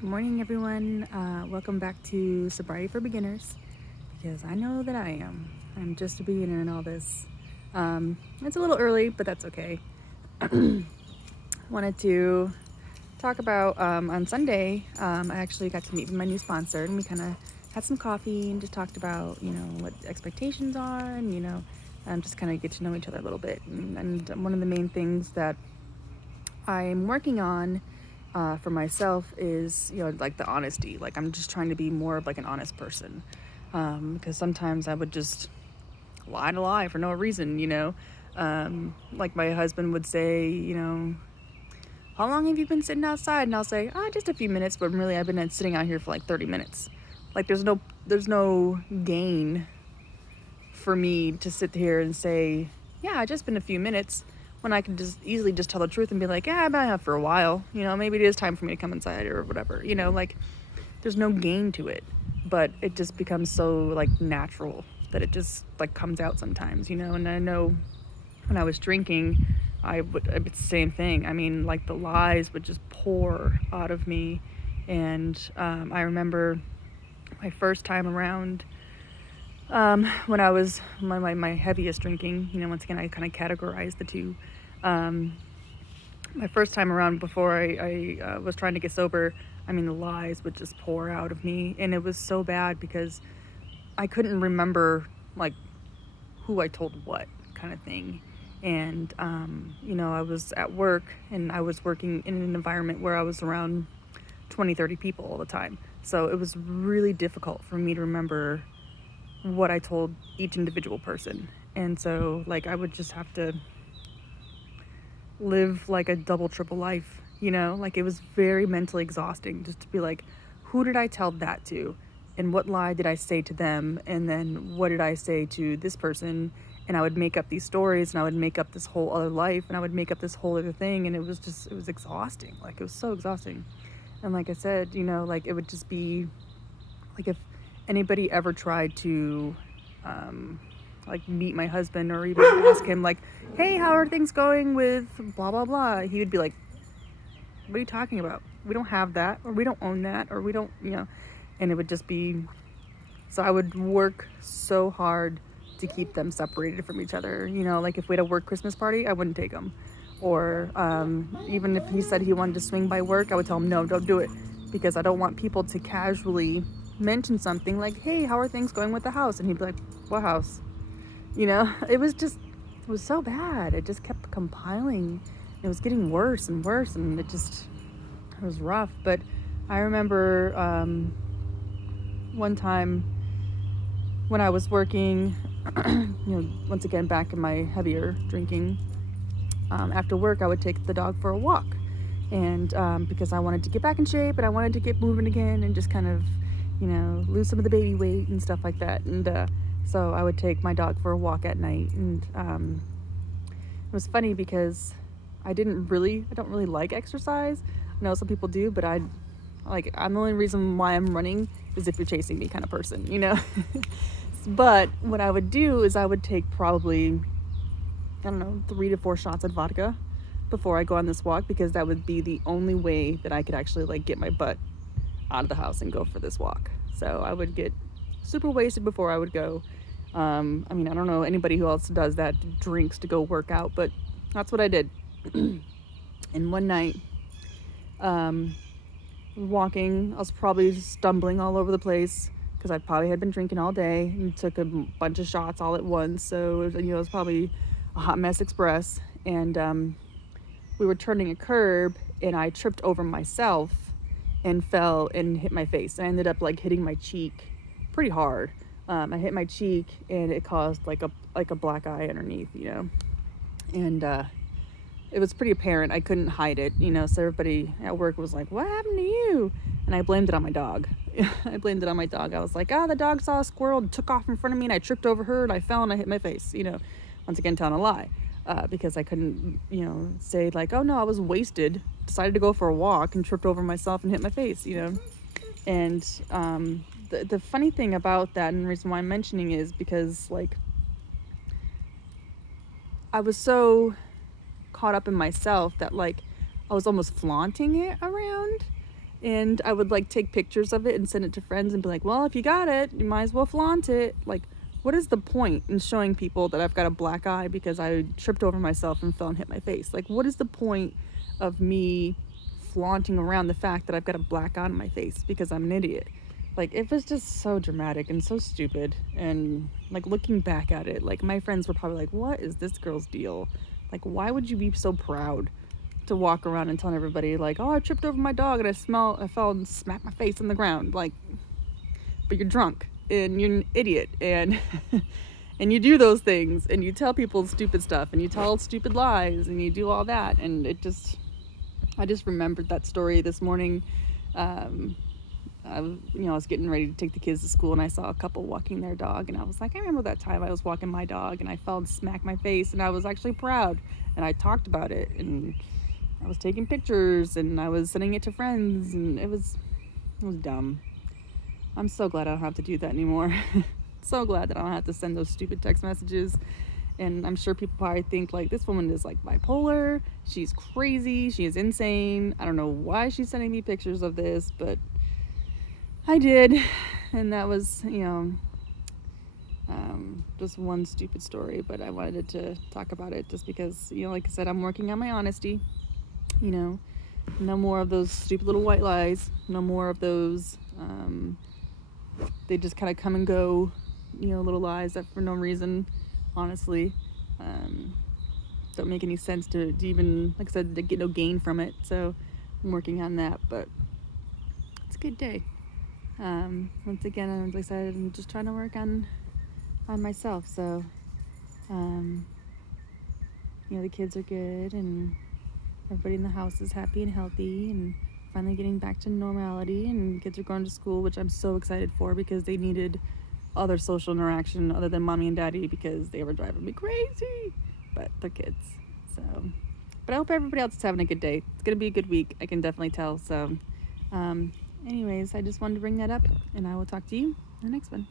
Good morning, everyone. Welcome back to Sobriety for Beginners, because I know that I am. I'm just a beginner in all this. It's a little early, but that's okay. Wanted to talk about on Sunday. I actually got to meet with my new sponsor, and we kind of had some coffee and just talked about what expectations are, and just kind of get to know each other a little bit. And one of the main things that I'm working on for myself is like the honesty. Like, I'm just trying to be more of like an honest person, because sometimes I would just lie to lie for no reason. Like my husband would say, how long have you been sitting outside? And I'll say, just a few minutes, but really I've been sitting out here for like 30 minutes. Like, there's no gain for me to sit here and say, yeah, just been a few minutes, when I can just easily just tell the truth and be like, yeah, I've been out for a while. Maybe it is time for me to come inside or whatever. Like, there's no gain to it, but it just becomes so like natural that it just like comes out sometimes. And I know when I was drinking, it's the same thing. I mean, like, the lies would just pour out of me. And I remember my first time around, when I was my heaviest drinking. Once again, I kind of categorized the two. Um, my first time around, before I was trying to get sober, I mean, the lies would just pour out of me, and it was so bad because I couldn't remember like who I told what, kind of thing. And I was at work, and I was working in an environment where I was around 20, 30 people all the time. So it was really difficult for me to remember what I told each individual person. And so, like, I would just have to live like a double, triple life, Like, it was very mentally exhausting just to be like, who did I tell that to? And what lie did I say to them? And then what did I say to this person? And I would make up these stories, and I would make up this whole other life, and I would make up this whole other thing. And it was exhausting. Like, it was so exhausting. And like I said, like, it would just be like, if anybody ever tried to like meet my husband, or even ask him like, hey, how are things going with blah blah blah, he would be like, what are you talking about? We don't have that, or we don't own that, or we don't, and it would just be, so I would work so hard to keep them separated from each other. Like, if we had a work Christmas party, I wouldn't take him. Or even if he said he wanted to swing by work, I would tell him, no, don't do it, because I don't want people to casually mention something like, hey, how are things going with the house? And he'd be like, what house? It was so bad. It just kept compiling. It was getting worse and worse, and it was rough. But I remember one time when I was working, once again, back in my heavier drinking, after work, I would take the dog for a walk. And because I wanted to get back in shape, and I wanted to get moving again, and just kind of, lose some of the baby weight and stuff like that. And so I would take my dog for a walk at night. And it was funny because I don't really like exercise. I know some people do, but I'm the only reason why I'm running is if you're chasing me, kind of person. But what I would do is I would take probably, I don't know, 3 to 4 shots of vodka before I go on this walk, because that would be the only way that I could actually like get my butt out of the house and go for this walk. So I would get super wasted before I would go. I mean, I don't know anybody who else does that, drinks to go work out, but that's what I did. And one night, walking, I was probably stumbling all over the place, because I probably had been drinking all day and took a bunch of shots all at once. So it was probably a hot mess express. And we were turning a curb, and I tripped over myself and fell and hit my face. I ended up like hitting my cheek pretty hard. I hit my cheek, and it caused like a black eye underneath. And it was pretty apparent. I couldn't hide it. So everybody at work was like, what happened to you? And I blamed it on my dog. I blamed it on my dog. I was like, the dog saw a squirrel and took off in front of me, and I tripped over her, and I fell, and I hit my face. Once again, telling a lie. Because I couldn't, say like, oh no, I was wasted, decided to go for a walk and tripped over myself and hit my face. And the funny thing about that, and the reason why I'm mentioning, is because like, I was so caught up in myself that like I was almost flaunting it around. And I would like take pictures of it and send it to friends and be like, well, if you got it, you might as well flaunt it. Like, what is the point in showing people that I've got a black eye because I tripped over myself and fell and hit my face? Like, what is the point of me flaunting around the fact that I've got a black eye on my face because I'm an idiot? Like, it was just so dramatic and so stupid. And like, looking back at it, like, my friends were probably like, what is this girl's deal? Like, why would you be so proud to walk around and telling everybody like, oh, I tripped over my dog and I fell and smacked my face on the ground? Like, but you're drunk and you're an idiot, and and you do those things and you tell people stupid stuff and you tell stupid lies and you do all that. And I just remembered that story this morning. I was getting ready to take the kids to school and I saw a couple walking their dog, and I was like, I remember that time I was walking my dog and I fell and smacked my face, and I was actually proud, and I talked about it, and I was taking pictures and I was sending it to friends, and it was dumb. I'm so glad I don't have to do that anymore. So glad that I don't have to send those stupid text messages. And I'm sure people probably think like, this woman is like bipolar, she's crazy, she is insane. I don't know why she's sending me pictures of this, but I did. And that was, just one stupid story, but I wanted to talk about it just because, like I said, I'm working on my honesty. No more of those stupid little white lies, no more of those, they just kind of come and go, little lies that for no reason, honestly, don't make any sense to even, like I said, to get no gain from it. So I'm working on that, but it's a good day. Once again, like I said, I'm just trying to work on myself. So, the kids are good and everybody in the house is happy and healthy and finally getting back to normality, and kids are going to school, which I'm so excited for because they needed other social interaction other than mommy and daddy because they were driving me crazy. But they're kids. So, but I hope everybody else is having a good day. It's going to be a good week. I can definitely tell. So, anyways, I just wanted to bring that up, and I will talk to you in the next one.